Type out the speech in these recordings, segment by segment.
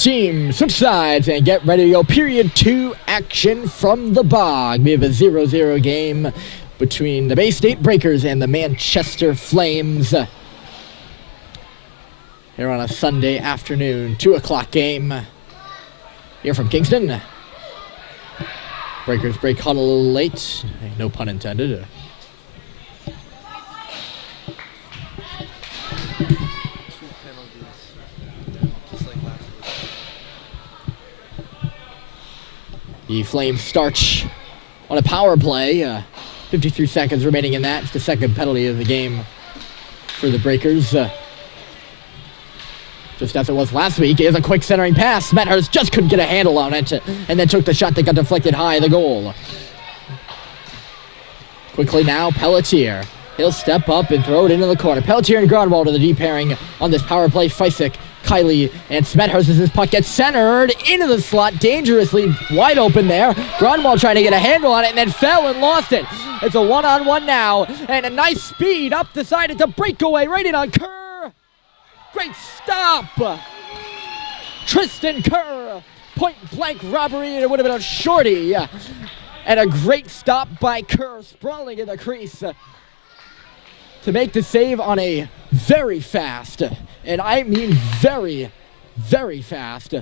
Team, switch sides and get ready to go. Period 2 action from the Bog. We have a 0-0 game between the Bay State Breakers and the Manchester Flames. Here on a Sunday afternoon, 2 o'clock game. Here from Kingston. Breakers break huddle a little late. No pun intended. The Flames start on a power play. 53 seconds remaining in that. It's the second penalty of the game for the Breakers. Just as it was last week, here's a quick centering pass. Smethurst just couldn't get a handle on it, and then took the shot that got deflected high of the goal. Quickly now, Pelletier. He'll step up and throw it into the corner. Pelletier and Grunwald to the deep pairing on this power play. Feisik, Kiley, and Smethurst as this puck gets centered into the slot, dangerously wide open there. Grunwald trying to get a handle on it and then fell and lost it. It's a one-on-one now, and a nice speed up the side. It's a breakaway right in on Kerr. Great stop. Tristan Kerr, point-blank robbery, and it would have been a shorty. And a great stop by Kerr, sprawling in the crease to make the save on a very fast, and I mean very, very fast,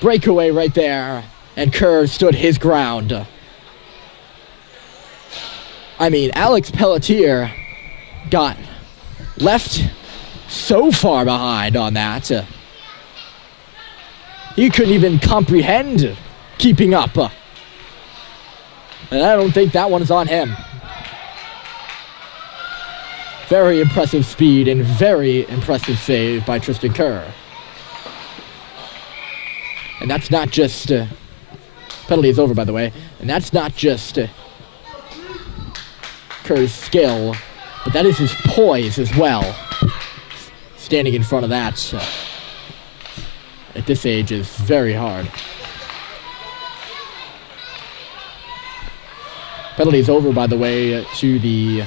breakaway right there, and Kerr stood his ground. I mean, Alex Pelletier got left so far behind on that. He couldn't even comprehend keeping up. And I don't think that one's on him. Very impressive speed and very impressive save by Tristan Kerr. And that's not just... penalty is over, by the way. And that's not just Kerr's skill, but that is his poise as well. Standing in front of that at this age is very hard. Penalty is over, by the way, to the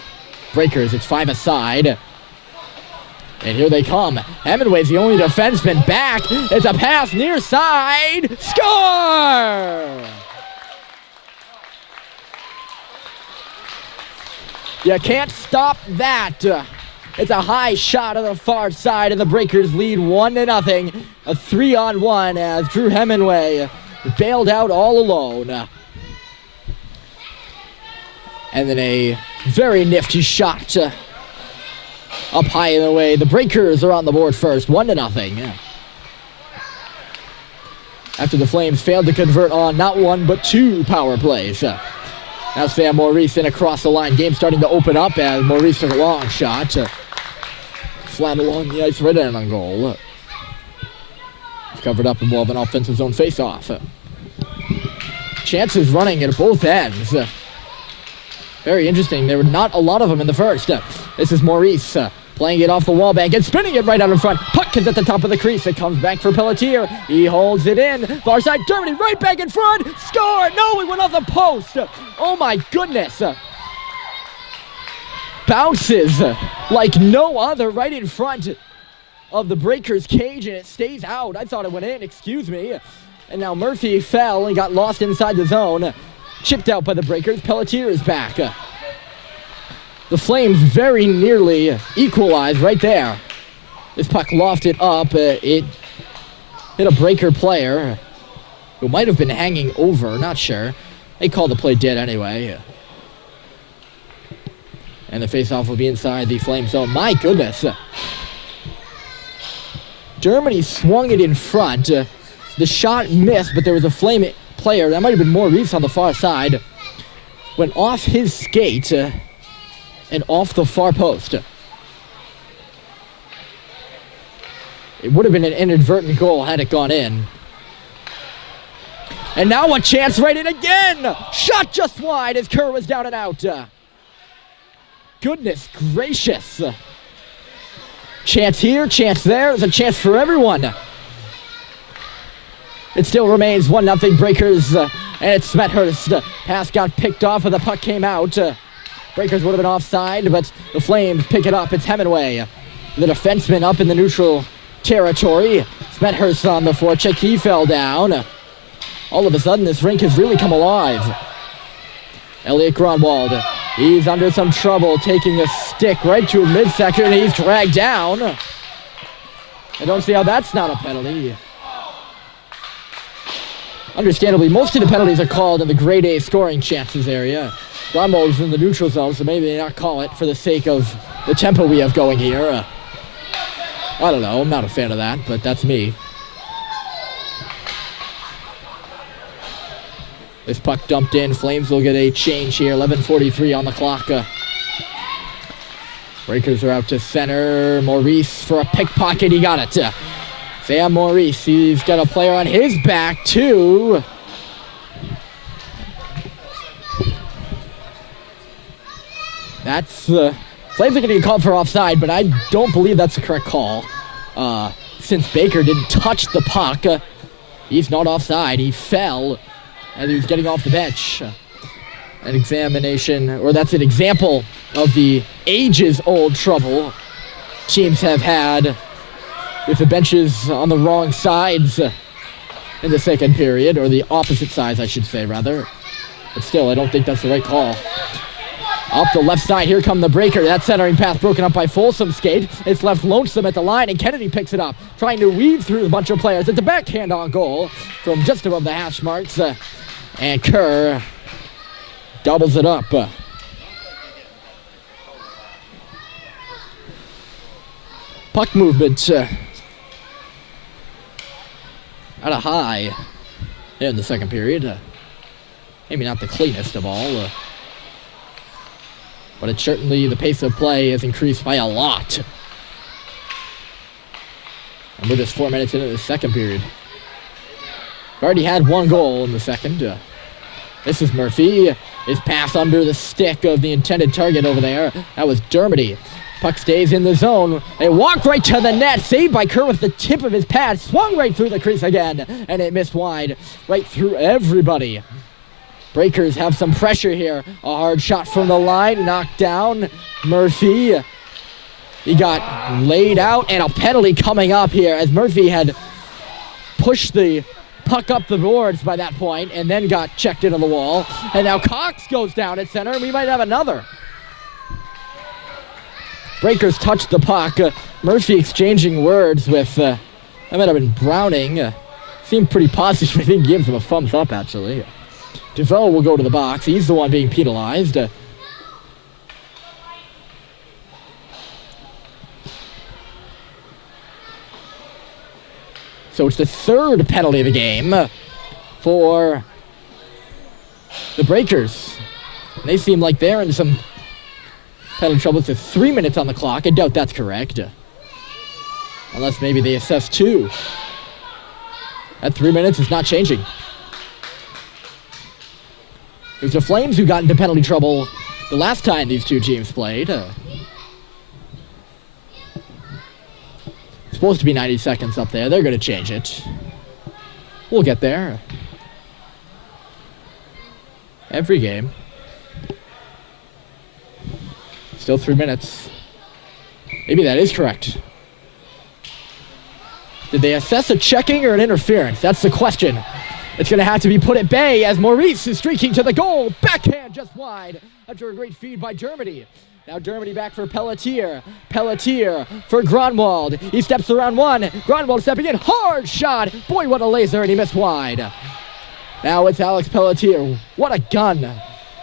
Breakers. It's 5 aside. And here they come. Hemingway's the only defenseman back. It's a pass near side. Score! You can't stop that. It's a high shot on the far side, and the Breakers lead 1-0. A 3-on-1 as Drew Hemingway bailed out all alone. And then a very nifty shot up high in the way. The Breakers are on the board first, 1-0. After the Flames failed to convert on not one but 2 power plays. Now Sam Maurice in across the line. Game starting to open up as Maurice took a long shot. Flat along the ice right in on goal. Covered up in more of an offensive zone face-off. Chances running at both ends. Very interesting. There were not a lot of them in the first. This is Maurice playing it off the wall bank and spinning it right out in front. Puck is at the top of the crease. It comes back for Pelletier. He holds it in. Far side, Germany right back in front. Score! No, it went off the post. Oh my goodness. Bounces like no other right in front of the Breakers' cage, and it stays out. I thought it went in, excuse me. And now Murphy fell and got lost inside the zone. Chipped out by the Breakers. Pelletier is back. The Flames very nearly equalized right there. This puck lofted up. It hit a Breaker player who might have been hanging over. Not sure. They called the play dead anyway. And the faceoff will be inside the Flame zone. My goodness. Germany swung it in front. The shot missed, but there was a Flame player, that might have been Maurice on the far side, went off his skate and off the far post. It would have been an inadvertent goal had it gone in. And now a chance right in again! Shot just wide as Kerr was down and out. Goodness gracious. Chance here, chance there. There's a chance for everyone. It still remains 1-0 Breakers, and it's Smethurst. Pass got picked off, and the puck came out. Breakers would have been offside, but the Flames pick it up. It's Hemingway, the defenseman up in the neutral territory. Smethurst on the forecheck. He fell down. All of a sudden, this rink has really come alive. Elliot Grunwald, he's under some trouble, taking a stick right to midsection, and he's dragged down. I don't see how that's not a penalty. Understandably, most of the penalties are called in the grade A scoring chances area. Grunwald's in the neutral zone, so maybe they not call it for the sake of the tempo we have going here. I don't know, I'm not a fan of that, but that's me. This puck dumped in. Flames will get a change here. 11:43 on the clock. Breakers are out to center. Maurice for a pickpocket. He got it. Sam Maurice. He's got a player on his back, too. That's... Flames are going to get called for offside, but I don't believe that's the correct call. Since Baker didn't touch the puck, he's not offside. He fell as he was getting off the bench. An examination, or that's an example of the ages-old trouble teams have had with the benches on the wrong sides in the second period, or the opposite sides, I should say, rather. But still, I don't think that's the right call. Up the left side, here come the Breaker. That centering path broken up by Folsom's skate. It's left lonesome at the line, and Kennedy picks it up, trying to weave through a bunch of players. It's a backhand on goal from just above the hash marks. And Kerr doubles it up. Puck movement at a high in the second period. Maybe not the cleanest of all. But it's certainly, the pace of play has increased by a lot. And we're just 4 minutes into the second period. Already had one goal in the second. This is Murphy. His pass under the stick of the intended target over there. That was Dermody. Puck stays in the zone. They walk right to the net. Saved by Kerr with the tip of his pad. Swung right through the crease again. And it missed wide. Right through everybody. Breakers have some pressure here. A hard shot from the line. Knocked down. Murphy. He got laid out. And a penalty coming up here as Murphy had pushed the puck up the boards by that point and then got checked into the wall. And now Cox goes down at center, and we might have another. Breakers touched the puck. Murphy exchanging words with, that might have been Browning. Seemed pretty positive. I think he gives him a thumbs up, actually. DeVoe will go to the box. He's the one being penalized. So it's the third penalty of the game for the Breakers. They seem like they're in some penalty trouble. It's 3 minutes on the clock. I doubt that's correct. Unless maybe they assess 2. That 3 minutes is not changing. It was the Flames who got into penalty trouble the last time these two teams played. Supposed to be 90 seconds up there. They're going to change it. We'll get there. Every game. Still 3 minutes. Maybe that is correct. Did they assess a checking or an interference? That's the question. It's going to have to be put at bay as Maurice is streaking to the goal. Backhand just wide after a great feed by Dermody. Now Dermody back for Pelletier. Pelletier for Grunwald. He steps around one. Grunwald stepping in. Hard shot. Boy, what a laser, and he missed wide. Now it's Alex Pelletier. What a gun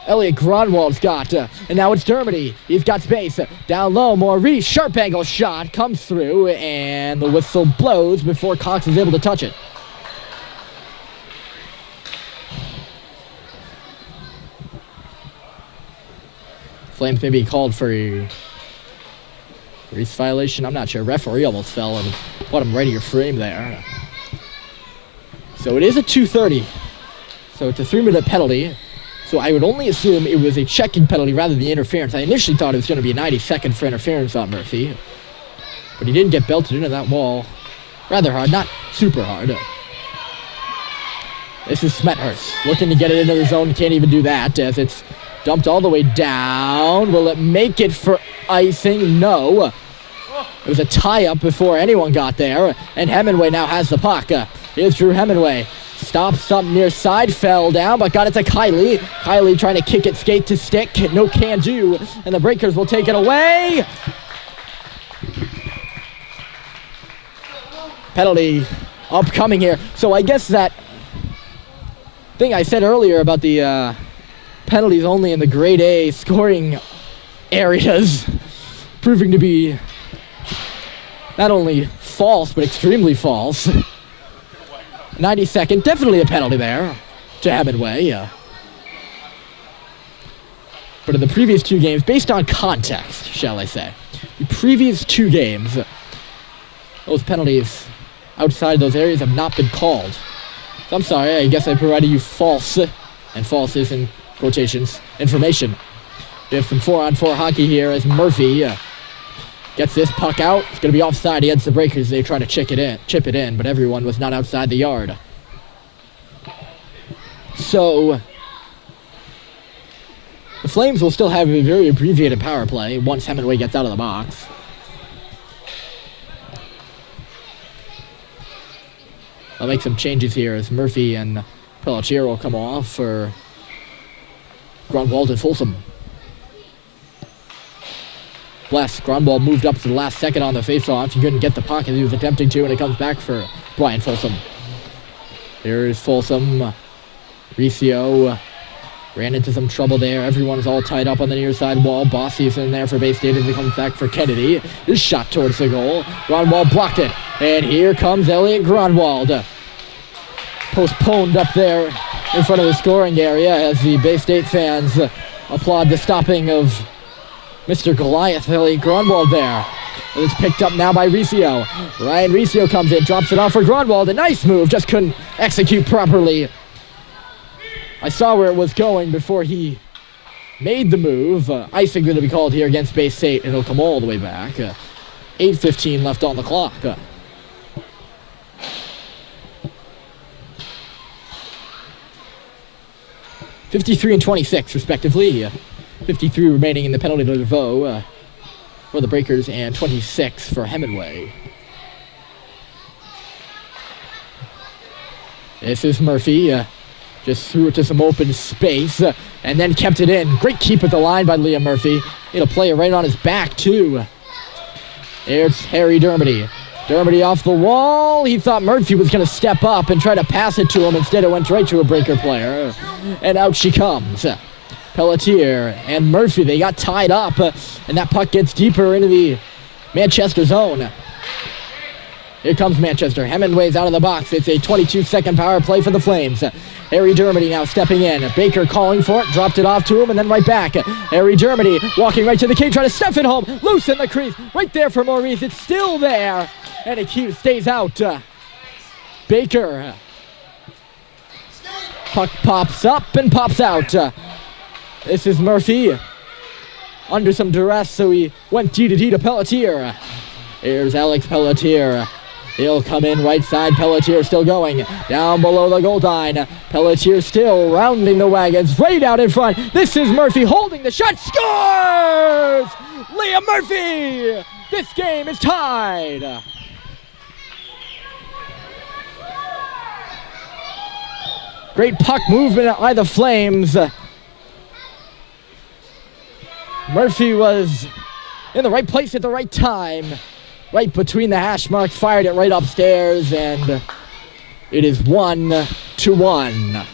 Elliot Grunwald's got. And now it's Dermody. He's got space. Down low, Maurice. Sharp angle shot comes through, and the whistle blows before Cox is able to touch it. Flames may be called for a race violation. I'm not sure. Referee almost fell and put him right in your frame there. So it is a 2:30. So it's a 3-minute penalty. So I would only assume it was a checking penalty rather than the interference. I initially thought it was going to be a 90-second for interference on Murphy. But he didn't get belted into that wall rather hard. Not super hard. This is Smethurst looking to get it into the zone. Can't even do that as it's dumped all the way down. Will it make it for icing? No. was a tie-up before anyone got there, and Hemingway now has the puck. Here's Drew Hemingway. Stops up near side, fell down, but got it to Kylie. Kylie trying to kick it skate to stick. No can do, and the Breakers will take it away. Penalty upcoming here. So I guess that thing I said earlier about the penalties only in the grade A scoring areas proving to be not only false, but extremely false. 92nd, definitely a penalty there to Hemingway. But in the previous two games, based on context, shall I say, the previous two games, those penalties outside those areas have not been called. So I'm sorry, I guess I provided you false, and false is in quotations, information. We have some 4-on-4 hockey here as Murphy gets this puck out. It's going to be offside against the Breakers. They try to chip it in, but everyone was not outside the yard. So the Flames will still have a very abbreviated power play once Hemingway gets out of the box. I'll make some changes here as Murphy and Pelletier will come off for Grunwald and Folsom. Grunwald moved up to the last second on the faceoff. He couldn't get the puck as he was attempting to, and it comes back for Brian Folsom. Here's Folsom. Riccio ran into some trouble there. Everyone's all tied up on the near side wall. Bossy is in there for Bay State as he comes back for Kennedy. His shot towards the goal. Grunwald blocked it. And here comes Elliot Grunwald. Postponed up there in front of the scoring area as the Bay State fans applaud the stopping of Mr. Goliath, Elliot Grunwald there. It's picked up now by Riccio. Ryan Riccio comes in, drops it off for Grunwald. A nice move, just couldn't execute properly. I saw where it was going before he made the move. Icing going to be called here against Bay State. It'll come all the way back. 8:15 left on the clock. 53 and 26, respectively. 53 remaining in the penalty to DeVoe for the Breakers, and 26 for Hemingway. This is Murphy. Just threw it to some open space and then kept it in. Great keep at the line by Liam Murphy. It'll play it right on his back, too. There's Harry Dermody. Dermody off the wall. He thought Murphy was going to step up and try to pass it to him. Instead, it went right to a Breaker player. And out she comes. Pelletier and Murphy, they got tied up. And that puck gets deeper into the Manchester zone. Here comes Manchester. Hemingway's out of the box. It's a 22-second power play for the Flames. Harry Dermody now stepping in. Baker calling for it. Dropped it off to him and then right back. Harry Dermody walking right to the cage, trying to stuff it home. Loose in the crease. Right there for Maurice. It's still there. And it stays out. Baker. Puck pops up and pops out. This is Murphy. Under some duress, so he went D to Pelletier. Here's Alex Pelletier. He'll come in right side. Pelletier still going. Down below the goal line. Pelletier still rounding the wagons. Right out in front. This is Murphy holding the shot. Scores! Liam Murphy! This game is tied. Great puck movement by the Flames. Murphy was in the right place at the right time. Right between the hash marks, fired it right upstairs, and it is 1-1.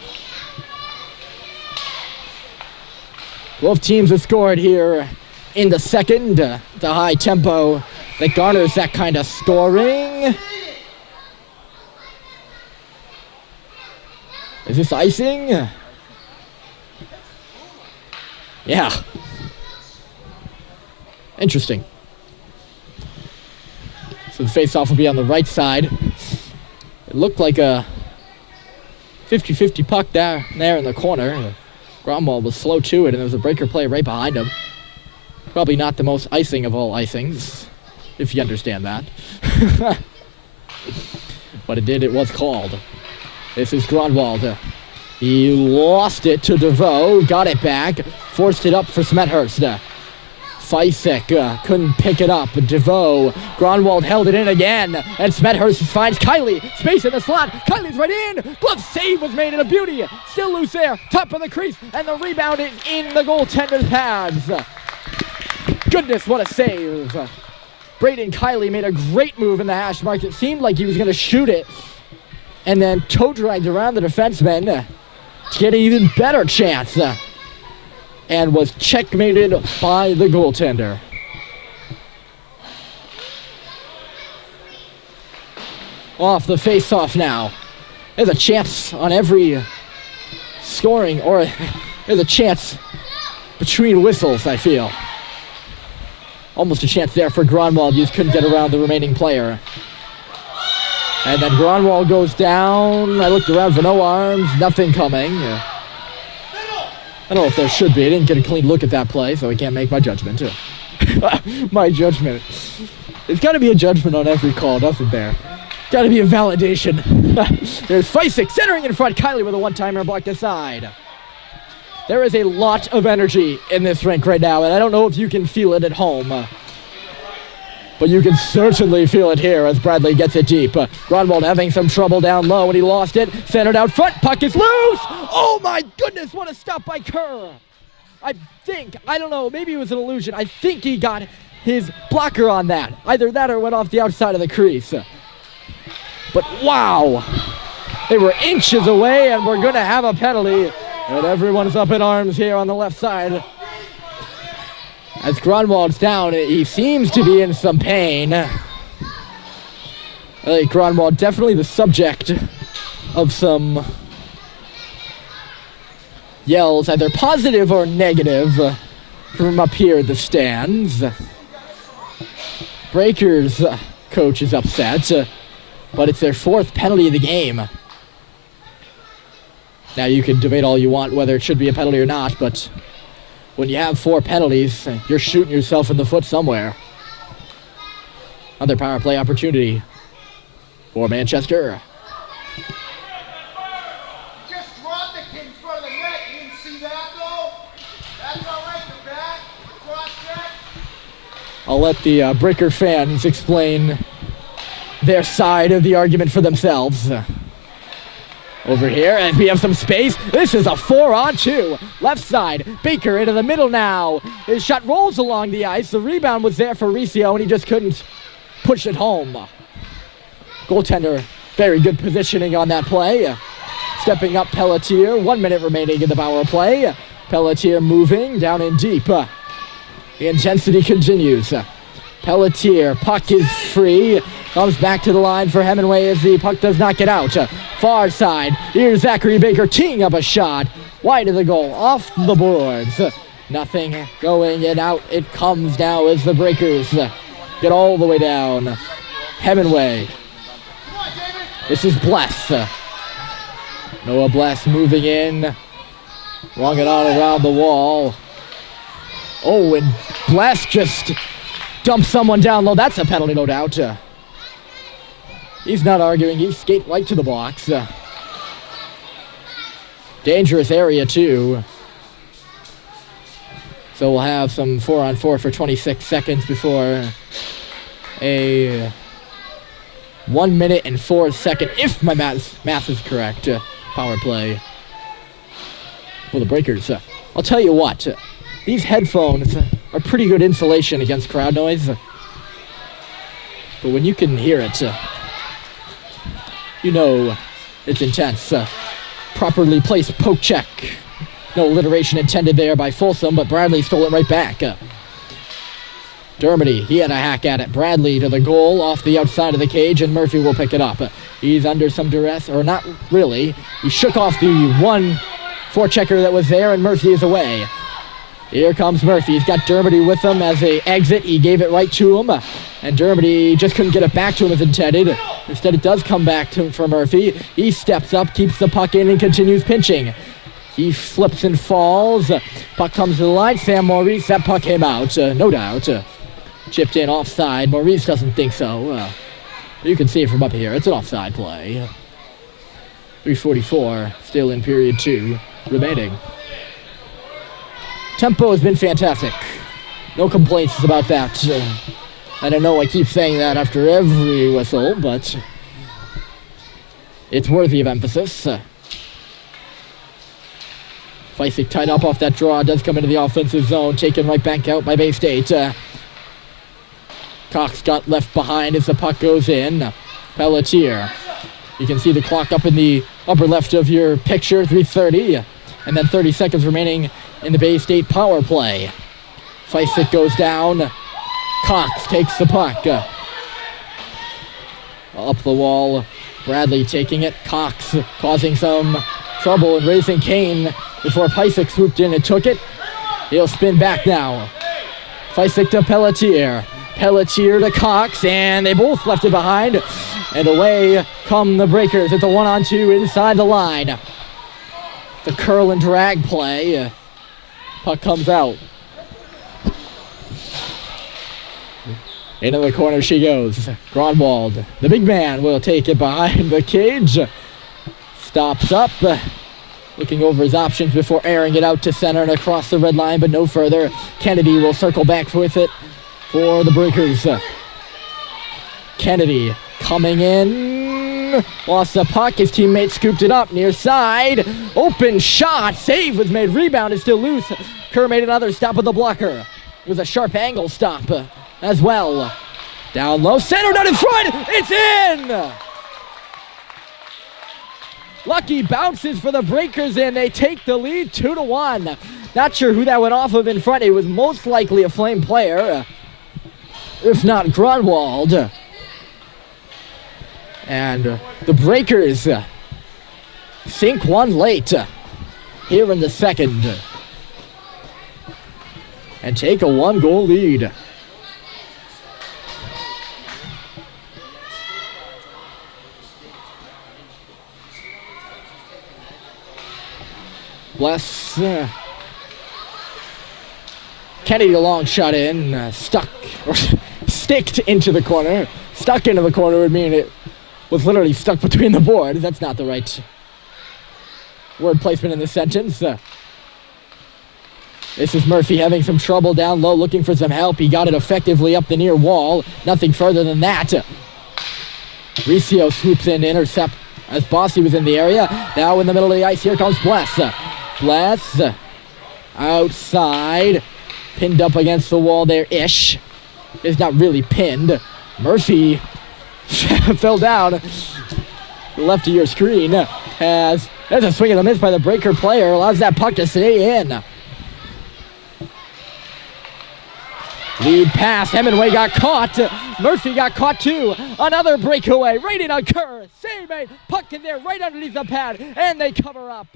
Both teams have scored here in the second. It's a high tempo that garners that kind of scoring. Is this icing? Yeah. Interesting. So the face-off will be on the right side. It looked like a 50-50 puck there in the corner. Gromwald was slow to it, and there was a Breaker play right behind him. Probably not the most icing of all icings, if you understand that. But it was called. This is Grunwald. He lost it to DeVoe, got it back, forced it up for Smethurst. Feisek couldn't pick it up. DeVoe, Gronwald held it in again, and Smethurst finds Kylie. Space in the slot. Kylie's right in. Glove save was made in a beauty. Still loose there. Top of the crease, and the rebound is in the goaltender's hands. Goodness, what a save. Braden Kylie made a great move in the hash mark. It seemed like he was going to shoot it, and then toe dragged around the defenseman to get an even better chance. And was checkmated by the goaltender. Off the face-off now. There's a chance on every scoring, or there's a chance between whistles, I feel. Almost a chance there for Gronwald. You just couldn't get around the remaining player. And then Gronwald goes down. I looked around for no arms. Nothing coming. I don't know if there should be. I didn't get a clean look at that play, so I can't make my judgment. My judgment. There's got to be a judgment on every call, doesn't there? Got to be a validation. There's Feisek centering in front. Kylie with a one-timer blocked aside. There is a lot of energy in this rink right now, and I don't know if you can feel it at home. But you can certainly feel it here as Bradley gets it deep. Gronwald having some trouble down low when he lost it. Centered out front. Puck is loose. Oh my goodness, what a stop by Kerr. I don't know, maybe it was an illusion. I think he got his blocker on that. Either that or went off the outside of the crease. But wow, they were inches away, and we're going to have a penalty. And everyone's up in arms here on the left side. As Gronwald's down, he seems to be in some pain. I think Gronwald definitely the subject of some yells, either positive or negative, from up here in the stands. Breakers coach is upset, but it's their fourth penalty of the game. Now you can debate all you want whether it should be a penalty or not, but when you have 4 penalties, you're shooting yourself in the foot somewhere. Another power play opportunity for Manchester. Just dropped the kid in front of the net. You didn't see that, though? That's all right, the back. Cross check. I'll let the Breaker fans explain their side of the argument for themselves. Over here, and we have some space. This is a 4-on-2. Left side, Baker into the middle now. His shot rolls along the ice. The rebound was there for Riccio, and he just couldn't push it home. Goaltender, very good positioning on that play. Stepping up Pelletier, 1 minute remaining in the power play. Pelletier moving down in deep. The intensity continues. Pelletier, puck is free. Comes back to the line for Hemingway as the puck does not get out. Far side, here's Zachary Baker teeing up a shot. Wide of the goal, off the boards. Nothing going in out. It comes now as the Breakers get all the way down. Hemingway. This is Bless. Noah Bless moving in. Wrong it on around the wall. Oh, and Bless just dumps someone down low. That's a penalty, no doubt. He's not arguing. He skates right to the box. Dangerous area, too. So we'll have some 4-on-4 for 26 seconds before a 1 minute and 4 second, if my math is correct, power play for the Breakers. I'll tell you what, these headphones are pretty good insulation against crowd noise. But when you can hear it, you know it's intense. Properly placed poke check. No alliteration intended there by Folsom, but Bradley stole it right back. Dermody, he had a hack at it. Bradley to the goal off the outside of the cage, and Murphy will pick it up. He's under some duress, or not really. He shook off the one forechecker that was there, and Murphy is away. Here comes Murphy. He's got Dermody with him as they exit. He gave it right to him, and Dermody just couldn't get it back to him as intended. Instead, it does come back to him for Murphy. He steps up, keeps the puck in, and continues pinching. He slips and falls. Puck comes to the line. Sam Maurice, that puck came out, no doubt. Chipped in offside. Maurice doesn't think so. You can see it from up here. It's an offside play. 3:44, still in period 2 remaining. Tempo has been fantastic. No complaints about that. I don't know, I keep saying that after every whistle, but it's worthy of emphasis. Feisig tied up off that draw, does come into the offensive zone, taken right back out by Bay State. Cox got left behind as the puck goes in. Pelletier. You can see the clock up in the upper left of your picture, 3:30. And then 30 seconds remaining in the Bay State power play. Feisig goes down. Cox takes the puck. Up the wall. Bradley taking it. Cox causing some trouble and raising Kane before Feisig swooped in and took it. He'll spin back now. Feisig to Pelletier. Pelletier to Cox, and they both left it behind. And away come the Breakers. It's a 1-on-2 inside the line. The curl and drag play. Puck comes out. Into the corner she goes. Gronwald, the big man, will take it behind the cage. Stops up. Looking over his options before airing it out to center and across the red line, but no further. Kennedy will circle back with it for the Breakers. Kennedy coming in. Lost the puck. His teammate scooped it up near side. Open shot. Save was made. Rebound is still loose. Kerr made another stop with the blocker. It was a sharp angle stop as well. Down low. Center down in front. It's in. Lucky bounces for the Breakers, and they take the lead 2-1. Not sure who that went off of in front. It was most likely a Flame player, if not Grunwald. And the Breakers sink one late here in the second and take a 1-goal lead. Bless. Kennedy, a long shot in, sticked into the corner. Stuck into the corner would mean it was literally stuck between the boards. That's not the right word placement in this sentence. This is Murphy having some trouble down low, looking for some help. He got it effectively up the near wall. Nothing further than that. Riccio swoops in to intercept as Bossy was in the area. Now in the middle of the ice, here comes Bless. Bless outside, pinned up against the wall there-ish. It's not really pinned. Murphy fell down left of your screen as there's a swing and a miss by the Breaker player. Allows that puck to stay in. Lead pass. Hemingway got caught. Murphy got caught too. Another breakaway. Right in on Kerr. Save made. Puck in there right underneath the pad. And they cover up.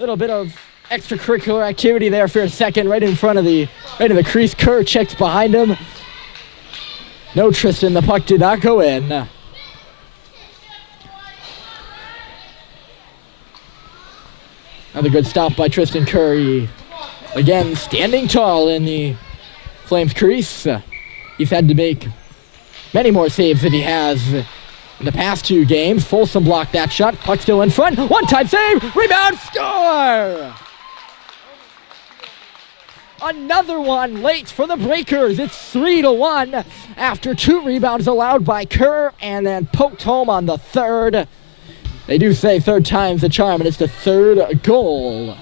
Little bit of extracurricular activity there for a second. Right in the crease. Kerr checks behind him. No Tristan. The puck did not go in. Another good stop by Tristan Curry. Again, standing tall in the Flames crease. He's had to make many more saves than he has in the past two games. Folsom blocked that shot. Puck still in front. One-time save. Rebound. Score! Another one late for the Breakers. It's 3-1 after two rebounds allowed by Kerr and then poked home on the third. They do say third time's the charm, and it's the third goal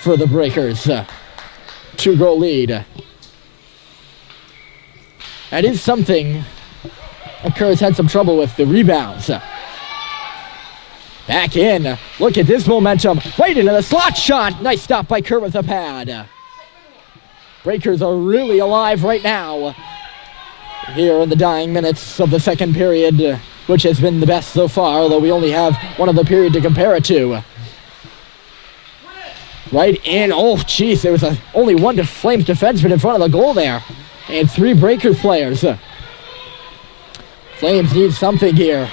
for the Breakers. 2-goal lead. That is something Kerr's had some trouble with, the rebounds. Back in. Look at this momentum. Right into the slot shot. Nice stop by Kerr with the pad. Breakers are really alive right now here in the dying minutes of the second period, which has been the best so far, although we only have one other period to compare it to. Right in. Oh, jeez. There was only one Flames defenseman in front of the goal there. And three Breakers players. Flames need something here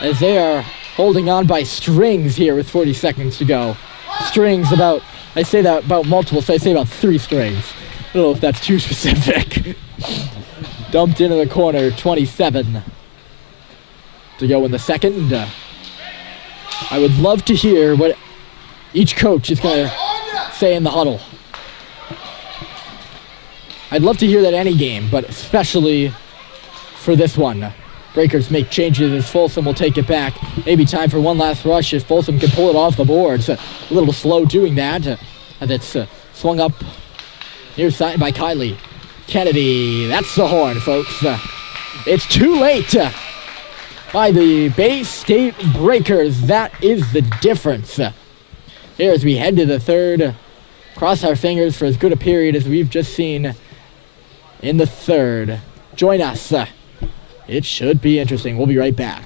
as they are holding on by strings here with 40 seconds to go. Strings about, I say that about multiple, so I say about 3 strings. I don't know if that's too specific. Dumped into the corner, 27 to go in the second. I would love to hear what each coach is going to say in the huddle. I'd love to hear that any game, but especially for this one. Breakers make changes as Folsom will take it back. Maybe time for one last rush if Folsom can pull it off the boards. A little slow doing that. That's swung up near side by Kylie Kennedy. That's the horn, folks. It's too late by the Bay State Breakers. That is the difference. Here as we head to the third. Cross our fingers for as good a period as we've just seen in the third. Join us. It should be interesting. We'll be right back.